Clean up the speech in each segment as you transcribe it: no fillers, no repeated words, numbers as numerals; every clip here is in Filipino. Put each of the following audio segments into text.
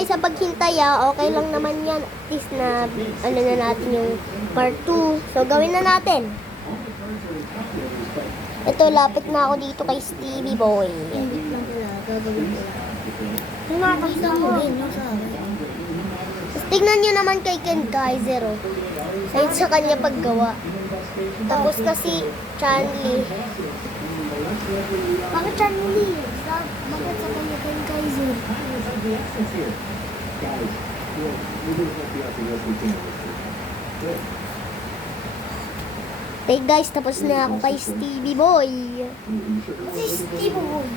guys, sa paghintay okay lang naman yan. At least na, ano na natin yung part 2. So, gawin na natin. Ito, lapit na ako dito kay Stevie Boy. Edit lang pala, gagawin ko lang. Nakakita mo din, no, sa akin. Tapos, tignan nyo naman kay Ken Kaiser, Ayun sa kanya paggawa. Tapos kasi, Chanli. Bakit Chanli? Bakit sa kanya Ken Kaiser? Hey guys, tapos na ako kay Stevie Boy. Si Steve Boy.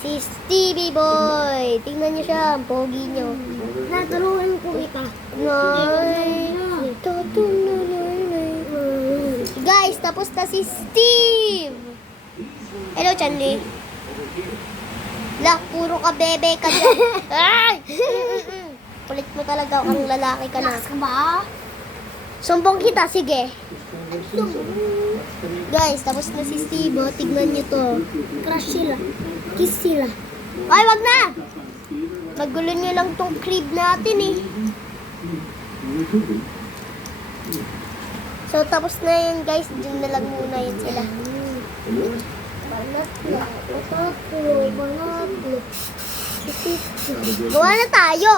Si Stevie Boy. Tingnan niyo siya, ang pogi niyo. Naturuan ko ito. Guys, tapos na si Steve. Hello, Chanli. Lak, puro ka bebe ka dyan. Ay! Kulit mo talaga, ang lalaki ka na. Relax ka ba? Sumbong kita, sige. Guys, tapos na si Steve, tignan niyo to. Crush sila. Kiss sila. Ay, wag na! Magulo niyo lang tong crib natin So, tapos na yun guys. Diyan na lang muna yun sila. Gawa na tayo!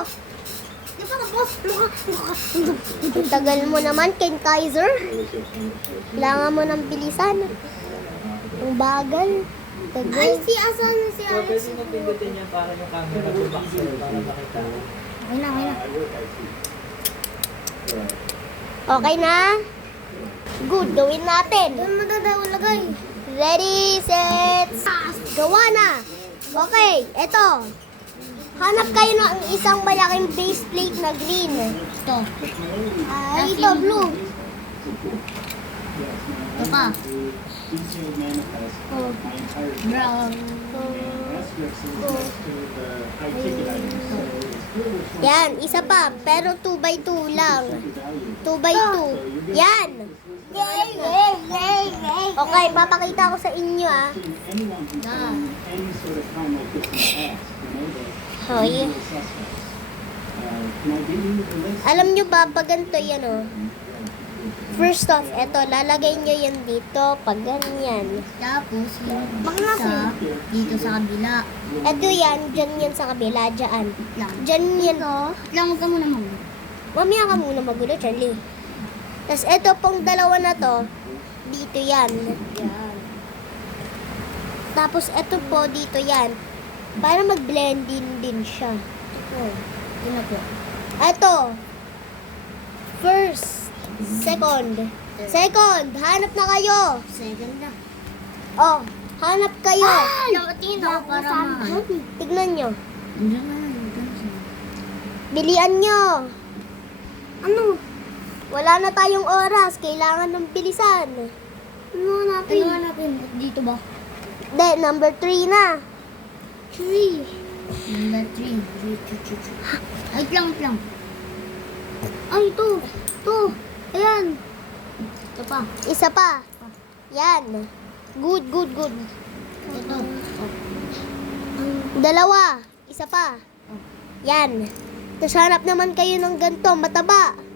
Ang tagal mo naman, Ken Kaiser. Kailangan mo ng bilisan. Ang bagal. Tagal. Ay, si Asan na si Alex. Pwede mo pindutin niya para yung camera ko back sa'yo para makita. Okay na, okay na. Okay na? Good, gawin natin. Doon mo daw lagay. Ready, set, gawa na. Okay, eto. Hanap kayo ng isang malaking base plate na green. Ito. Ay, ito, blue. Ito pa. Oh, Brown. yan, isa pa. Pero 2x2 lang. 2x2. Yan. Okay, papakita ko sa inyo Hoy. Alam nyo ba, pag ganito yan First off, eto, lalagay nyo yan dito, pag ganyan. Tapos, yung isa dito sa kabila. Eto yan, dyan yan sa kabila, dyan. Lang. Dyan yan. Lang, huwag ka muna mag. Mamaya ka muna magulo, Charlie. Tapos eto pong dalawa na to, dito yan. Yan. Tapos eto po, dito yan. Para mag-blend din siya. Ito. Ito na po. Eto. First. Second. Second. Hanap na kayo. Second na. Oh, hanap kayo. Nakatingin ako para ma. Tignan nyo. Diyan na lang. Bilian nyo. Ano? Wala na tayong oras. Kailangan ng bilisan. Ano hanapin? Ano hanapin? Dito ba? De, number 3 na. 3. Number 3. Wait lang, wait lang. Ay, ito. Ito. Ayan. Ito pa. Isa pa. Yan. Good, good, good. Ito. Dalawa. Isa pa. Yan. Tapos hanap naman kayo ng ganito, mataba.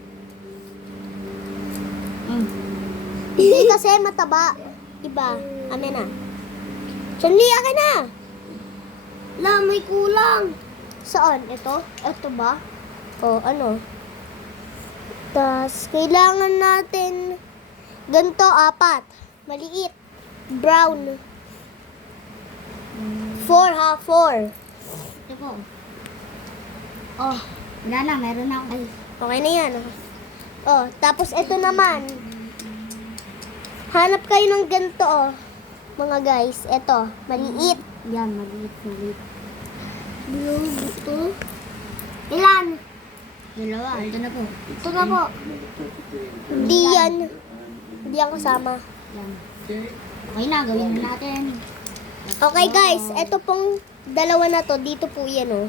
Hindi kasi mataba. Iba. Amen na. Chanli, akin na. La, may kulang. Saan? Ito? Ito ba? O, ano? Tapos, kailangan natin ganito, 4. Maliit. Brown. 4 ha, 4. Ito po. Oh, wala na. Meron na ako. Ay, okay na yan. Oh, tapos ito naman. Hanap kayo ng ganito, mga guys. Ito, maliit. Yan, maliit, maliit. Blue, ito. Ilan? Dalawa. Ito na po. Ito na po. Hindi yan. Hindi yan kasama. Yan. Okay na, gawin na natin. Okay guys, ito pong dalawa na to, dito po yan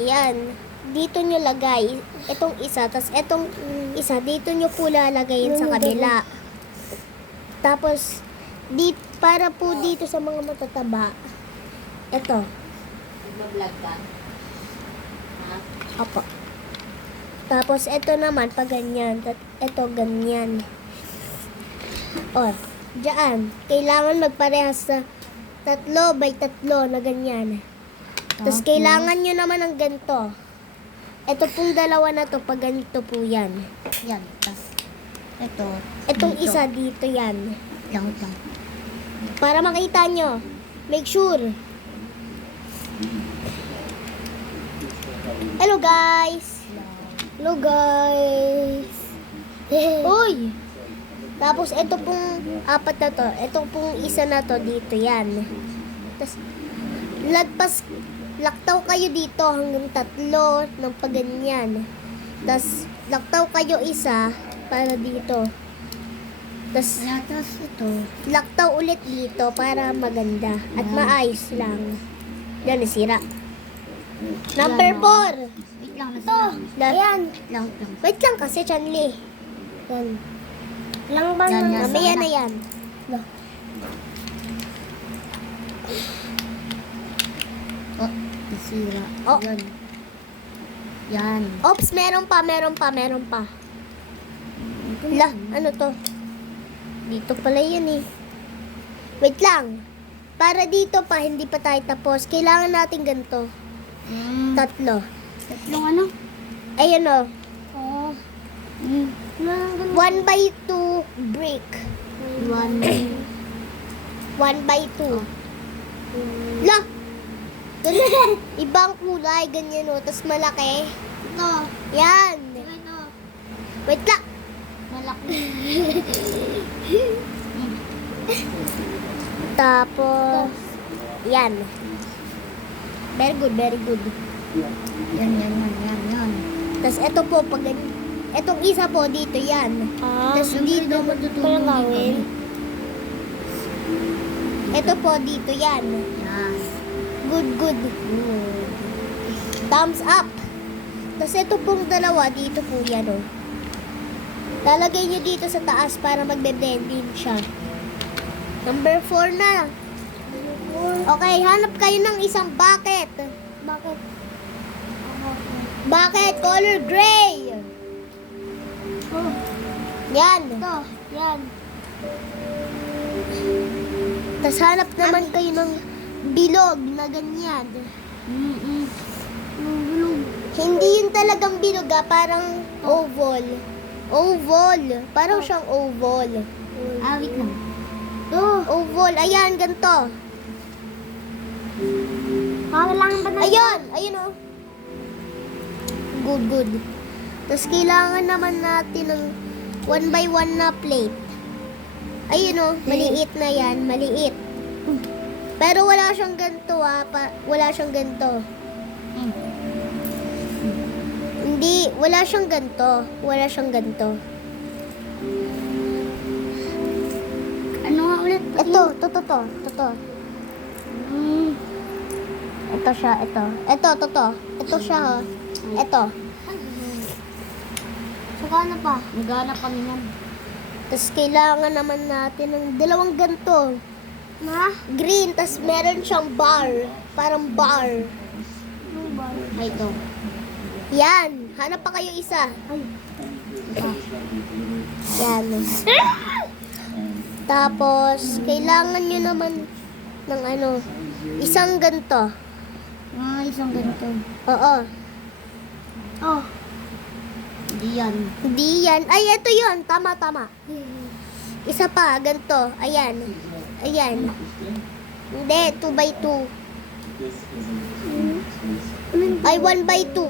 Yan. Dito nyo lagay. Itong isa, tas itong isa, dito nyo po lalagayin sa kabila. Tapos, para po dito sa mga matataba, ito. Mag-vlog ka. Ha? Opo. Tapos, ito naman, pag ganyan. Ito, ganyan. O, dyan. Kailangan magparehas sa 3 by 3 na ganyan. Tapos, kailangan nyo naman ng ganito. Ito pong dalawa na to, pag ganito po yan. Yan. Tapos, ito. Itong dito. isa dito yan. Lang. Para makita nyo. Make sure. Hello guys. Hello guys. Uy. Tapos ito pong 4 na to. Itong pong isa na to dito yan. Tapos laktaw kayo dito hanggang 3 ng paganyan. Tapos laktaw kayo isa para dito. Tapos Tapos ito. laktaw ulit dito para maganda at maayos lang. Yan, nasira. Number 4. Wait lang. Ayan. Lang. Wait lang kasi, Chanli. Yan. Lang ba Yan, yan. Mamaya na yan. Oh, nasira. Oh. Yan. Yan. Ops, meron pa. La, ano to? Dito pala yan eh. Wait lang. Para dito pa, hindi pa tayo tapos. Kailangan natin ganito. 3. Tatlong ano? Ayun o. Oh. 1 by 2 brick. 1 by 2. La! Ganun. Ibang kulay, ganyan o. Tapos malaki. Ito. Yan. Ito. Wait lang. Malaki. Tapos, yan. Very good, very good. Yan. Tapos ito po, pag itong isa po dito yan. Tapos dito, matutulong gawin. Ito po, dito yan. Yan. Good. Thumbs up. Tapos ito pong dalawa, dito po yan o. Lalagay nyo dito sa taas para magbe-blend din siya. Number 4 na. Okay, hanap kayo ng isang bucket. Bucket, color gray. Yan. Yan. Tapos hanap naman kayo ng bilog na ganyan. Hindi yun talagang bilog parang oval. Parang siyang oval. Wait lang. Oval. Ayan, ganito. Kailangan ba Ayun o. Good. Tapos kailangan naman natin ng 1 by 1 na plate. Ayun o, maliit na yan, maliit. Pero wala siyang ganito wala siyang ganito. Hindi, wala siyang ganito. Ano nga ulit? Ito. Ito siya, ito. Ito siya, ha. Ito. Saka ano pa? Naghanap kami yan. Tapos kailangan naman natin ng 2 ganito. Green, tapos meron siyang bar. Parang bar. Ay, ito. Yan. Hanap pa kayo isa. Yan. Tapos, kailangan nyo naman ng isang ganito. Isang ganito. Oo. Hindi yan. Ay, ito yun. Tama. Isa pa, ganito. Ayan. Hindi, 2 by 2. Ay, 1 by 2.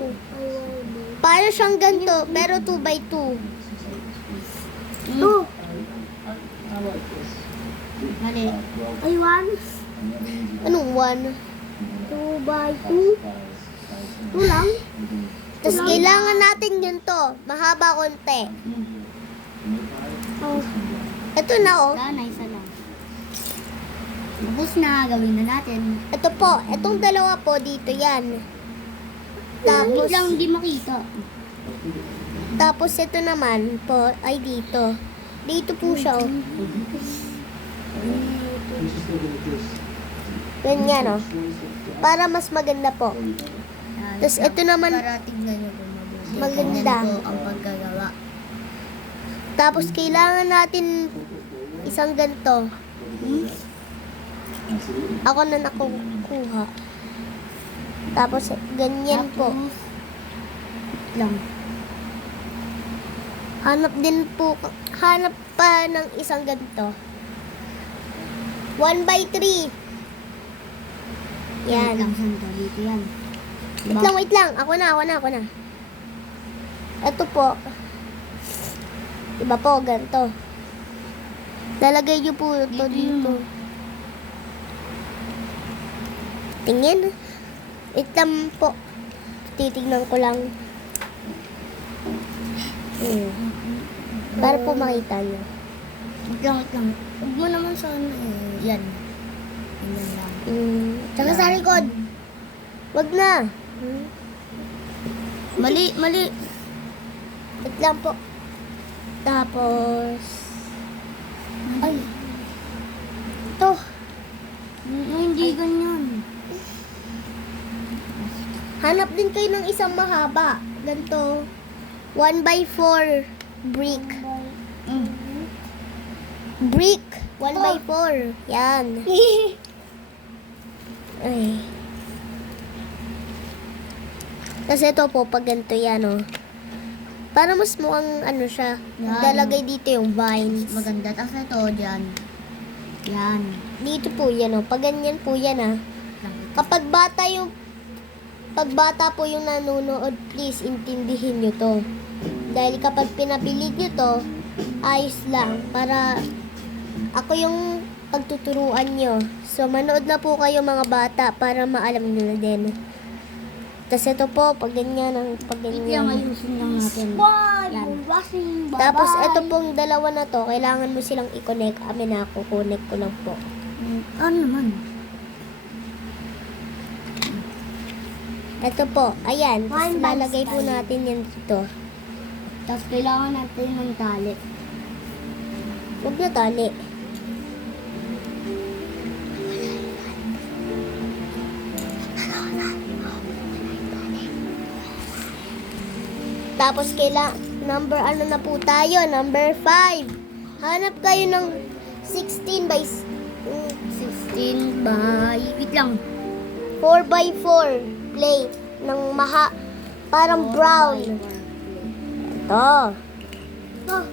Para siyang ganito, pero 2 by 2. Mali. Ay, 1? Anong 1? 2 by 2? 2 lang? Tapos kailangan natin ganito. Mahaba konti. Ito na oh. Wala na, isa lang. Tapos na, gawin na natin. Ito po. Itong 2 po dito yan. Wait lang, hindi makita. Tapos ito naman po ay dito. Dito po siya oh. Ganyan oh. Para mas maganda po. Tas ito naman, Para tignan nyo po mabuti. maganda. Ganyan po ang paggagawa. tapos kailangan natin isang ganito. Ako na nakukuha. Tapos ganyan po. Tapos, lang. Hanap pa ng isang ganito. 1x3. Yan. Lang sandali dito yan. Wait lang. Ako na. Ito po. Diba po, ganito. Lalagay niyo po ito dito. Tingin. Wait lang po. Titignan ko lang. Para po makita niyo. Wait lang. Huwag mo naman sa ano eh. Yan. Yan lang. Tsaka sa likod. Wag na. Mali. Wait lang po. Tapos, ay. Ito. Hindi ganyan. Hanap din kayo ng isang mahaba. Ganito. 1x4 brick. Brick. 1x4. Yan. Ay. Tapos ito po, pag ganito yan, oh. Para mas mukhang ano siya. Yan. Dalagay dito yung vines. Maganda. Tapos ito, dyan. Yan. Dito po yan, oh. Pag ganyan po yan, ah. Kapag bata po yung nanonood, please, intindihin nyo to. Dahil kapag pinapilit nyo to, ayos lang. Para ako yung pagtuturuan nyo. So, manood na po kayo mga bata para maalam nyo na din. Tapos ito po, pag ganyan, pag Yung ganyan. ayusin lang natin. Yan. Tapos ito pong dalawa na to, kailangan mo silang i-connect. Amin na ako, connect ko lang po. Ano naman? Ito po, ayan. Tapos One by lalagay po style. natin yan dito. Tapos kailangan natin ng tali. Huwag na tali. Tapos number ano na po tayo? Number 5. Hanap kayo ng 16 by 16 by... Wait lang. 4 by 4 plate ng parang brown. Ito.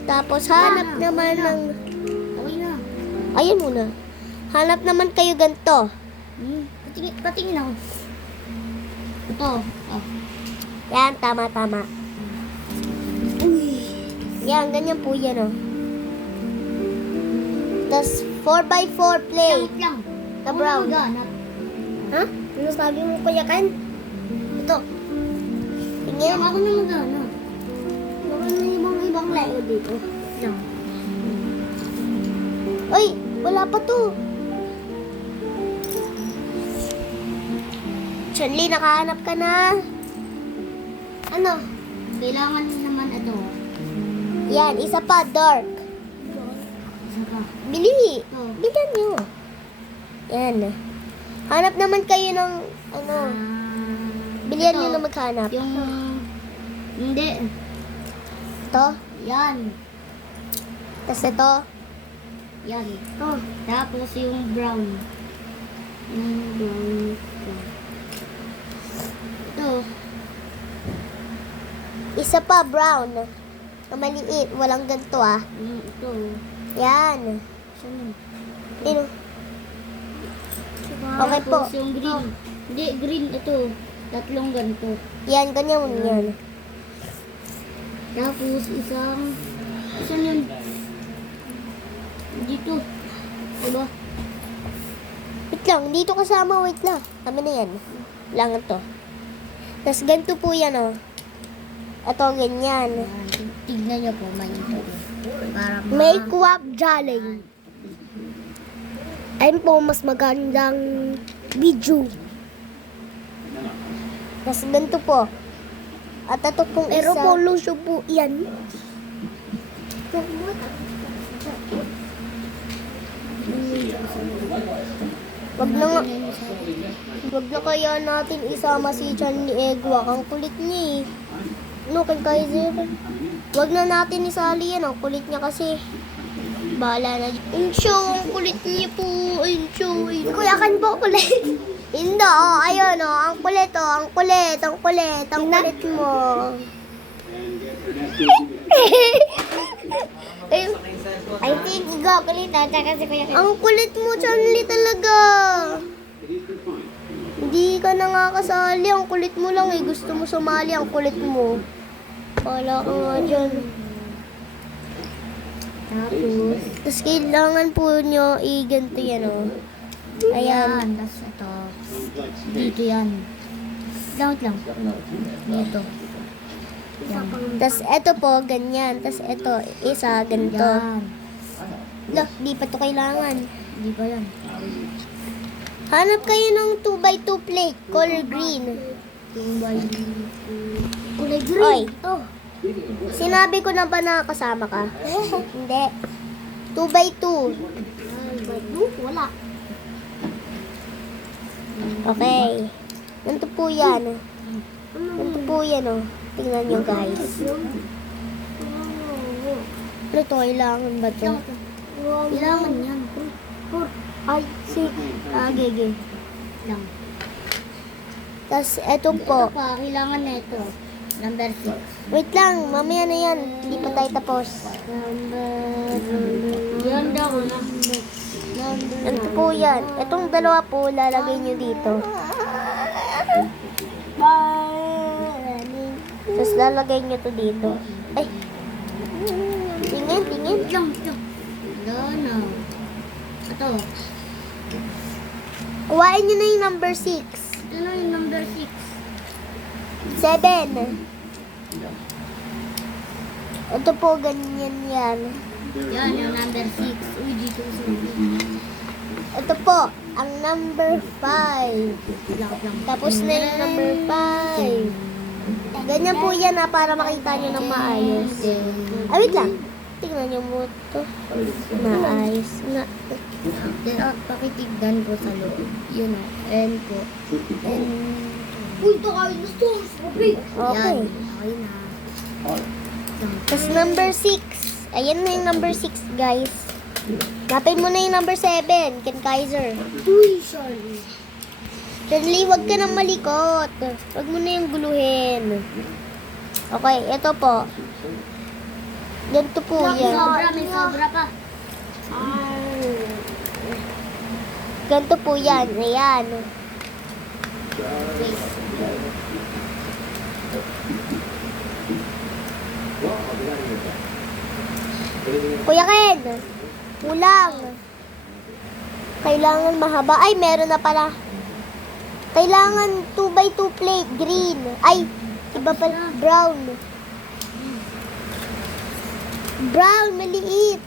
Tapos hanap naman ng Okay na. ayan muna. Hanap naman kayo ganito. Patingin ako. Ito. Oh. Yan, tama. Yan, ganyan po yan, oh. Tapos, 4x4 plate. Wait lang. Na brown. Maghanap. Ha? Ano sabi mo, Kuya Ken? Ito. Tingin. Ako na maghanap. Baka na ibang layo dito. Lang. Ay, wala pa to. Chunli, nakahanap ka na. Ano? Kailangan naman ito. Yan, isa pa, dark. Isa pa. Bili. Oh. Bilan nyo. Yan. Hanap naman kayo ng, ano, bilihan ito. nyo na maghanap. Yung... Hindi. Ito. Yan. Tapos ito. Yan. Oh. Tapos yung brown. Yung brown. Ito. Isa pa, brown. Na maliit. Walang ganito, ah. Ito. Yan. Saan yun? Ino. Okay po. Tapos yung green. Hindi, green. Ito. Tatlong ganito. Yan, ganyan mo yan. Tapos isang... Saan yun? Dito. Diba? Wait lang, dito kasama, wait lang. Tama na yan. Langan to. Tapos ganito po yan, oh. Ito, ganyan. Tignan nyo po, may ito. Para Make up jolly. Ayun po, mas magandang video. Tapos ganito po. At ito pong isa. Pero pollution po yan. Wag na nga. Wag na kaya natin isama si Chan ni Egwak. Ang kulit niya eh. No, Ken Kaiser. Wag na natin isali yan. Ang kulit niya kasi. Bahala na. Incho, ang kulit niya po. Incho. Kuya kan po kulit. Hindi, oh, ayun, oh. Ang kulit, oh. Ang kulit, ang kulit. Ang kulit mo. Ayun. I think ikaw kulit at saka si Kuya Ken. Ang kulit mo, Chanli, talaga. Hindi ka na nga kasali. Ang kulit mo lang eh. Gusto mo sumali. Ang kulit mo. Wala ka nga dyan. Tapos, Tapos kailangan po nyo i-ganto yan, oh. Ayan. tapos ito. Dito yan. Down lang. Dito. Yan. Tapos eto po, ganyan. Tapos eto, isa, ganito. Yan. Look, di pa to kailangan. Di ba yan? Hanap kayo ng 2x2 plate, color green. Kulay Oy, Oh. sinabi ko na ba na kasama ka? Hindi. 2x2. Wala. Okay. Ganito po yan. Ganito po yan, oh. Tingnan nyo, guys. Ano to? Kailangan ba to? Kailangan yan. Ay, gege. Lang. Tapos, eto po. Ito pa, kailangan na ito. Number 6. Wait lang, mamaya na yan. Hindi pa tayo tapos. Yan daw. Number. Ito po yan. Itong dalawa po, lalagay nyo dito. Tapos lalagay nyo to dito. Ay. Tingin, tingin. Lang. Wala na. Ito. Kuhain nyo na yung number 6. Ito na yung number 6. 7. Ito po, ganyan yan. Yan yung number 6. Uy, dito sa Ito po, ang number 5. lang. Tapos na yung number 5. Ganyan po yan ha, para makita nyo ng maayos. Ah, wait lang. Tingnan nyo mo ito. Maayos na. Pakitigdan po sa loob. Yun o. N po. N. Uy, ito kayo gusto. Okay. Yan. Okay na. Tapos number 6. Ayan na yung number 6, guys. Napin mo na yung number 7, Ken Kaiser. Uy, sorry. Chanli, wag ka nang malikot. Wag mo na yung guluhin. Okay, ito po. Ganito po yan. May sobra pa. Ganito po yan. Ayan. Kuya Ken, kulang. Kailangan mahaba. Ay, meron na pala. Kailangan 2x2 plate, green. Ay, iba pala, brown. Brown, maliit.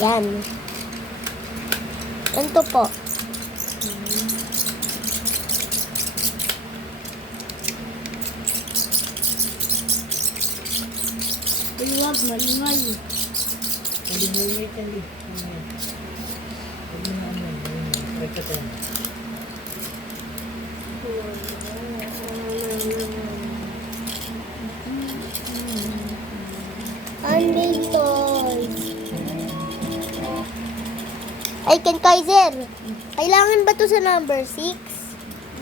Yan. Ito po. Huwag, malingay. Hindi mo yung Chanli. Hindi mo ano. Rekta yan. Andito. Ay, Ken Kaiser. Kailangan ba to sa number 6?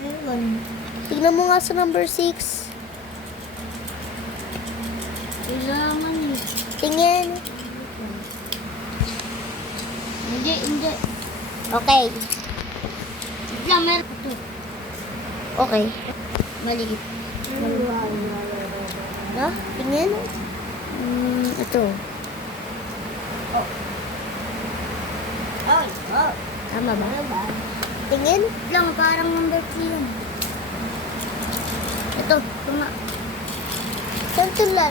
Meron. Tignan mo nga sa number 6. Kailangan yun. Tingin. Hindi. Okay. Lang, meron ito. Okay. Maliit. No? Tingin. Ito. Tama ba? Tingin. Lang, parang number 3 yun. Ito, tuma. Saan to la?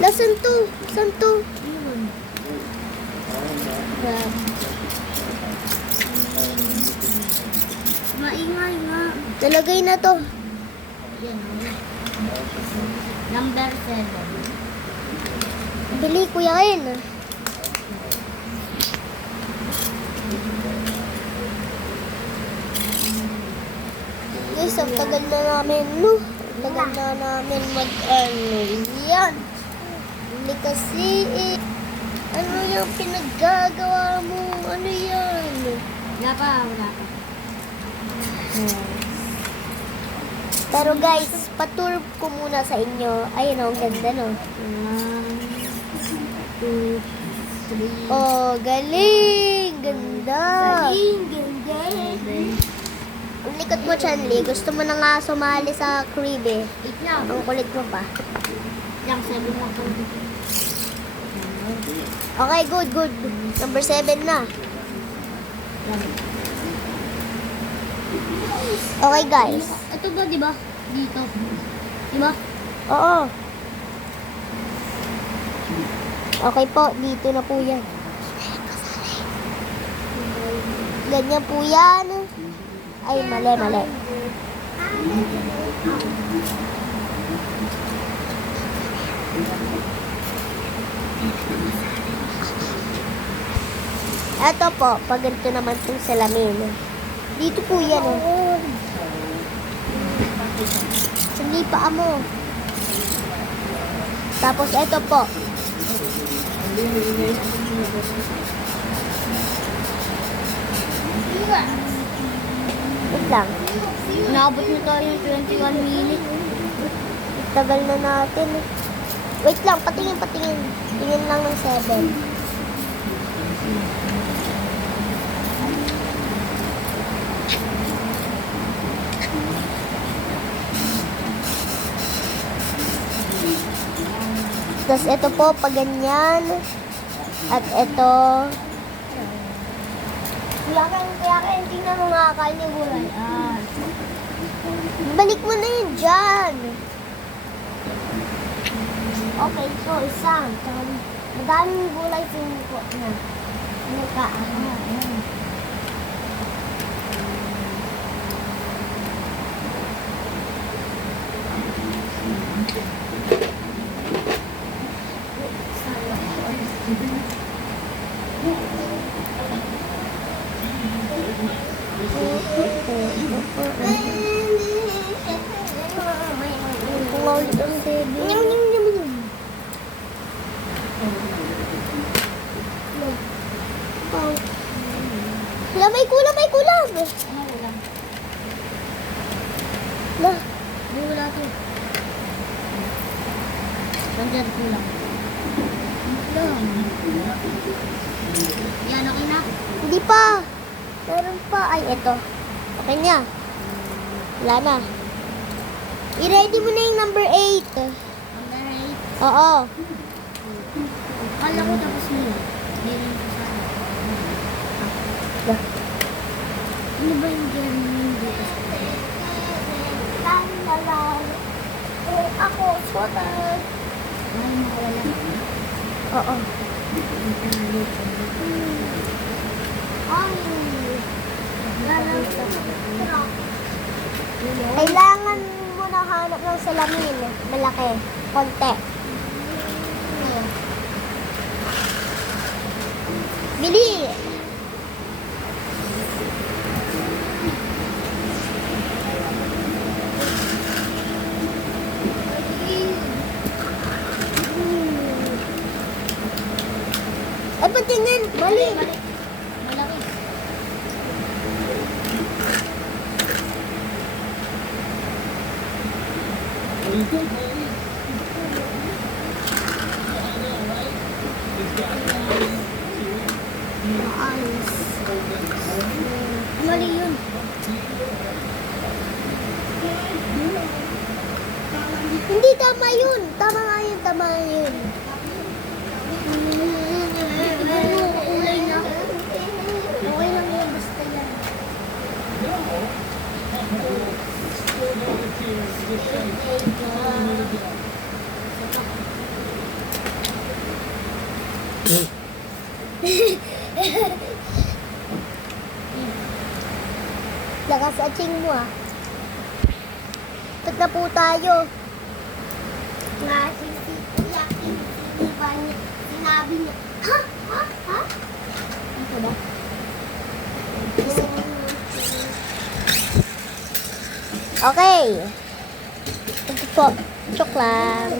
Lasan to? Saan to? Yun. Maingay nga. Nalagay na to. Yan. Number 7. Bili, Kuya Ken. Guys, ang tagal na namin, no? Ang tagal na namin mag-ano. Yan. Hindi kasi eh. Ano yung pinaggagawa mo? Ano yan? Wala pa. Pero guys, patour ko muna sa inyo. Ayun, ang ganda, no? 1, 2, 3. Oh, galing! Ganda! Ganda. Ang likot mo, Chanli. Gusto mo na nga sumali sa crib eh. 8 lang. Ang kulit mo pa. Lang 7 lang po. Okay, good, good. Number 7 na. Okay, guys. Ito ba, di ba? Dito. Di ba? Oo. Okay po, dito na po yan. Ganyan po yan. Ay, mali, mali. Ito po, pag ganito naman itong salamin. Dito po yan, oh. Hindi pa mo. Tapos ito po. Wait lang. Naabot na tayo yung 21 minutes. Tagal na natin. Wait lang, patingin. Tingin lang ng 7. Tapos ito po, pag ganyan. At ito. Kaya tingnan mo nga akal niya gulay. Balik mo na yun dyan. Okay, so isang. Madaming gulay sinuko na. Ano ka? Ayan. Kumaulit ang baby. Hala, may kulam, may kulam. Hala, Wala to. Nandiyan ko lang. Yan, okay na? hindi pa. Meron pa. Ay, ito. Okay niya. Wala na. I-ready mo na yung number 8. Number 8. Oo. Kala ko tapos na yun. Hindi rin ko sana. Ano ba yung German dito sa Ako, swata. Ay, makawala. Oo. Kailangan mo na hanap ng salamin. Malaki. Konti. Bili! Ay, patingin! Mali! Malaki. Ayos. Mali yun. Hindi, tama yun. Tama nga yun, tama yun. Siguro kulay na. Okay lang yun, basta yan. Lakas atsing mo ah. Ba't na po tayo? Nga si Kuya Kim, sinabi niya, ha? Ha? Ha? Ito ba? Okay. Ito po. Chok lang.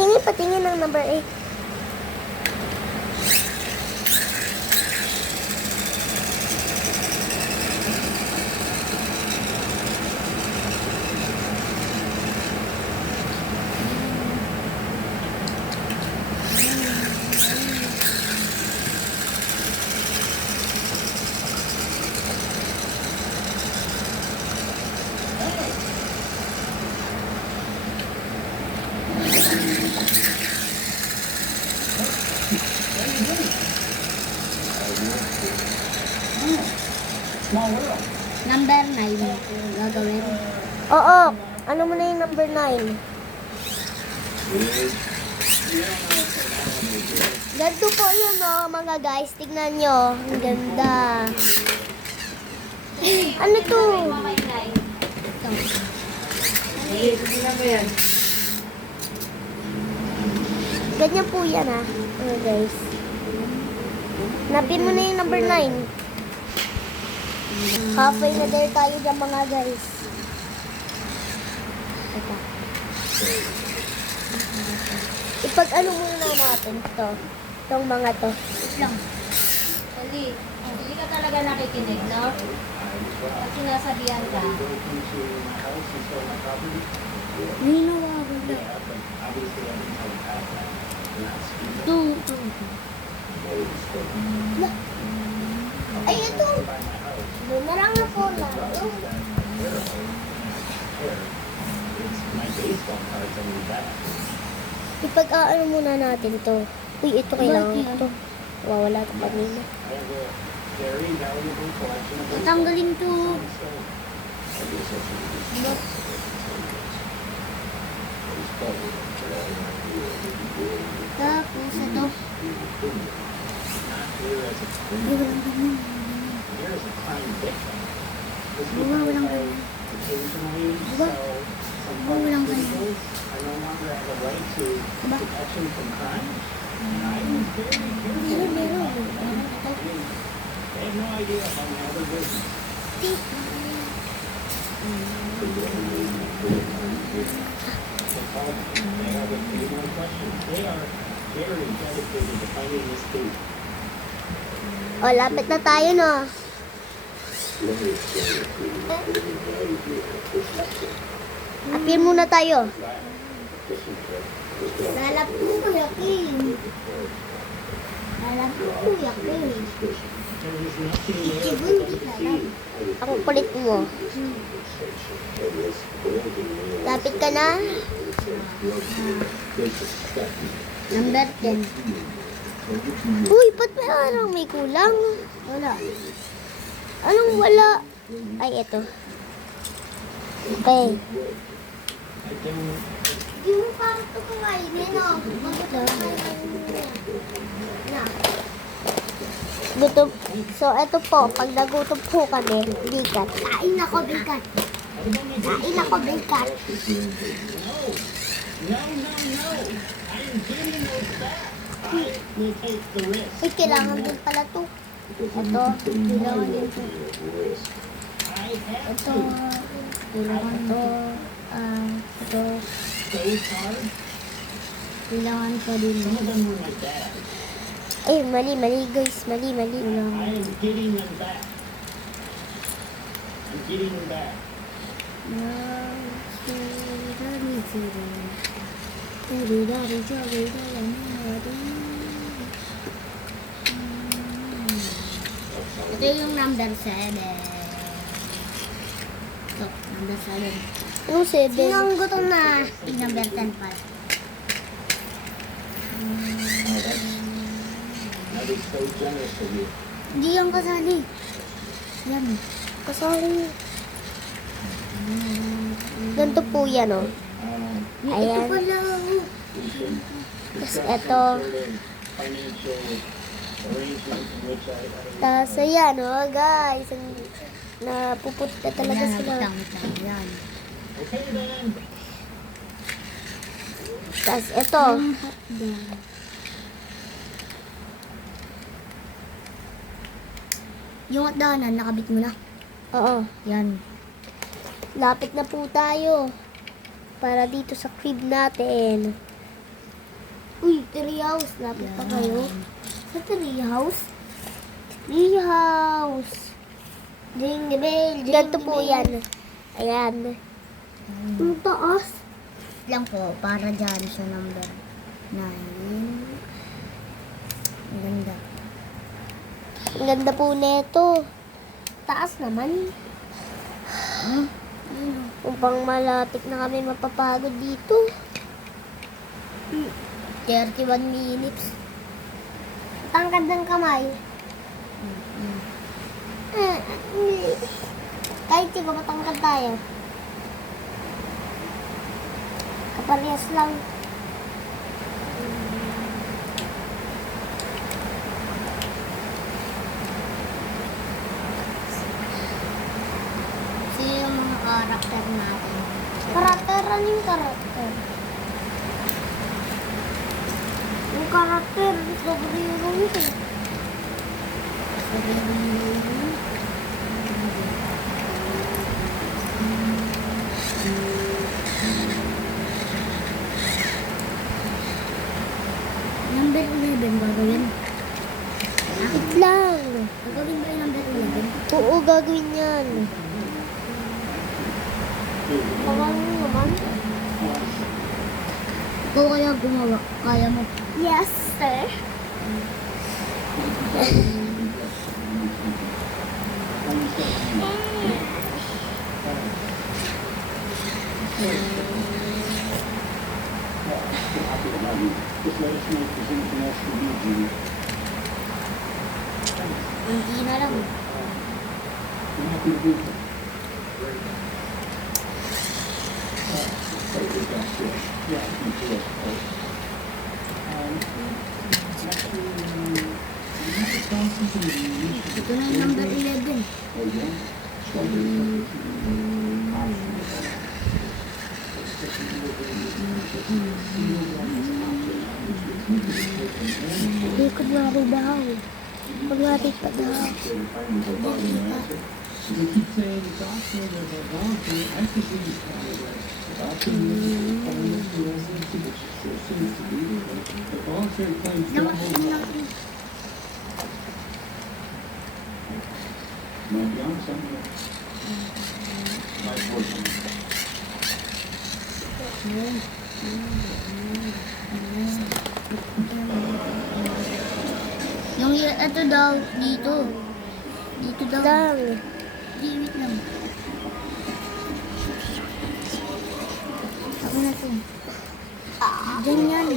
Ay, patingin ng number 8. Number 9. Gagawin. Oo. Ano mo na yung number 9? Ganito po yun, oh, mga guys. Tignan nyo. Ang ganda. Ano to? Tingnan mo yan. Ganyan po yan, ha. Ano, guys. Napin mo na yung number 9. Halfway na there tayo dyan, mga guys. Ito. Ipag-ano muna natin to. Itong mga to. Lang. Hindi ka talaga nakikinig, no? Pag sinasabihan ka. Ninawagan na. Ito. Ay, ito. Bumarang na po lang. Ipag-aano muna natin to. Uy, ito kailangan Bakit? to. Wawala ito kanina. Tatanggalin to. Tapos ito. Walang ganyan. Walang ganyan. O, lapit na tayo, no? Appear muna tayo. Lalap ko yakin. Lalap ko yakin. Ichibundi lalap. Ang kulit mo. Lapit ka na. Number 10. Uy, ba't may kulang? Wala. Anong wala? Ay, ito. Okay. Hindi mo pa ito kumainin, no? Gutom. So, ito po. Pag nagutom po kami, bigat. Kain ako, bigat. Kain ako, bigat. Uy, kailangan din pala to. Ito. Kailangan din ito. Ito. Kailangan ito. Ito. Kailangan pa din. Ay, mali guys. Mali. Ito yung number 7. Ito, number 7. Anong 7? Sino ang gutom na? Number 10 pala. Hindi yung kasali. Yan. Kasali. Ganito po yan, oh. Ito Ayan. pala. Tapos ito. Tapos ayan, oh, guys. Napupunta talaga sila. Wait lang. Yan. Tapos ito. Yung hotdonan, nakabit mo na. Oo. Yan. Lapit na po tayo. Para dito sa crib natin. Uy, tree house. Lapit pa kayo. Sa tree house? Tree house. Ding the bell. Ganito po yan. Ayan. Ang taas. Lang po, para dyan sa number 9. Ang ganda. Ang ganda po neto. Taas naman. Upang malapit na kami mapapagod dito. 31 minutes. Tangkad ng kamay. Kahit siguro matangkad tayo. Kaparehas lang. Sino yung mga karakter natin? Karakter, ano yung karakter? Yung karakter, superhero nito. Number 11 gagawin. Wait lang. Gagawin ba yung number 11? Oo, gagawin yan. Tawag mo naman. Ikaw kaya gumawa. Kaya mo. Yes, sir. Hindi na lang. Ito na yung number 11. Ikot nga rin daw. Pag natin pa daw. Naman natin. Yung ito daw, dito. Dito daw. Lang. Wait lang. Ako na to. Diyan yan.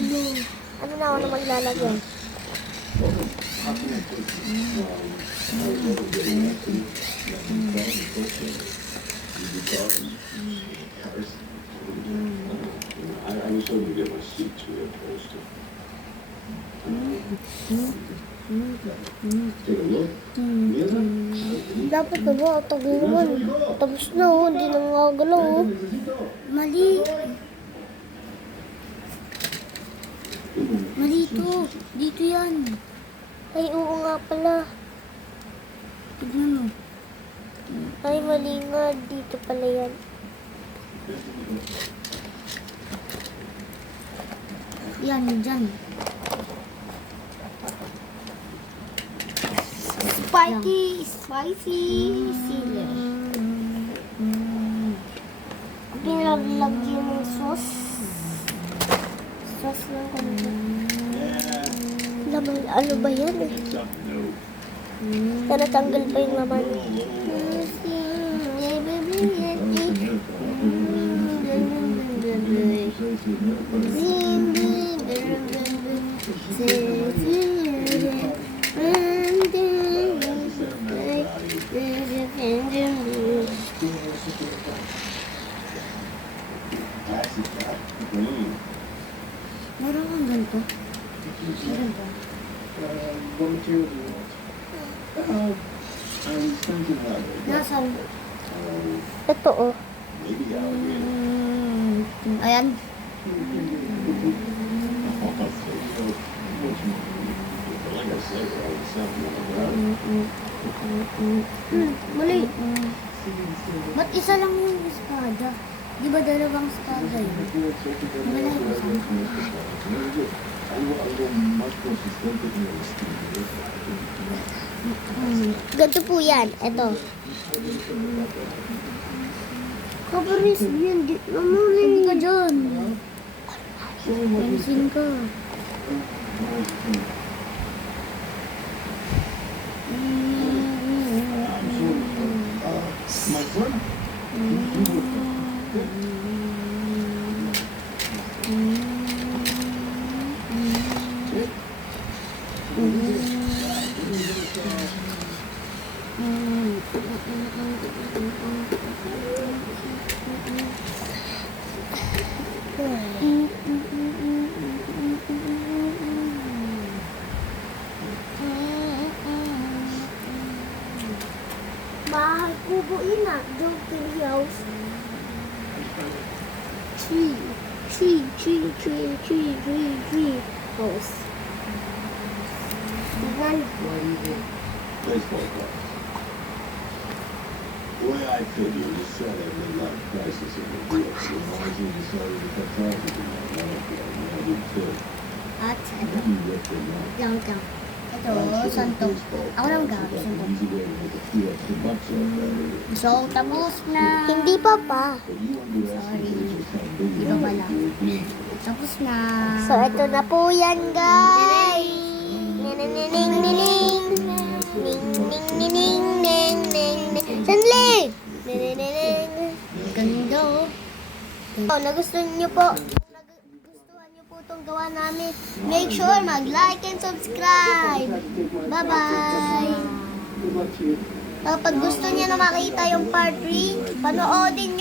Ano na ako na maglalagyan? I was hoping to get my seat to a poster. Take a look. Dapat na ba? Taguan. Tapos na, oh. Hindi na magagalaw, oh. Mali. Mali ito. Dito yan. Ay, oo nga pala. Tignan mo. Ay, mali nga. Dito pala yan. Yan, dyan. Spicy! Spicy! Sili. Pinalagyan ng sauce. Sauce lang kami. Laman, ano ba yan eh? Natanggal pa yung laman. Well, Meron kang ganito? Meron ba? Nasaan? Ito oh. Ayan. Mali. Ba't isa lang yung espada? Di ba dalawang espada yun? Wala yung isang. Ganito po yan. Ito. Kaparis yan. Mamuli. Hindi ka dyan. Pensin ka. My friend. Bahay kubo yun ah. Joking house. Tree. House. Yan. Baseball cards. The way I figure is set at midlife crisis in the deal. So Margie decided to cut ties with him on one of them. I did too. At And ito. then you ripped him up. Lang. Ito, santo. Ako lang gamit. Santo. Easy way to make a few extra bucks off that. So, tapos na. Hindi pa pa. But you underestimated just how big Di it ba was pala? to being Tapos na. So, ito na po yan, guys. Ning, ning, ning, Sandali! Ganda oh. Oh, nagustuhan niyo po. Nagustuhan niyo po itong gawa namin. Make sure mag-like and subscribe. Bye-bye! Kapag gusto niyo na makita yung part 3, panoodin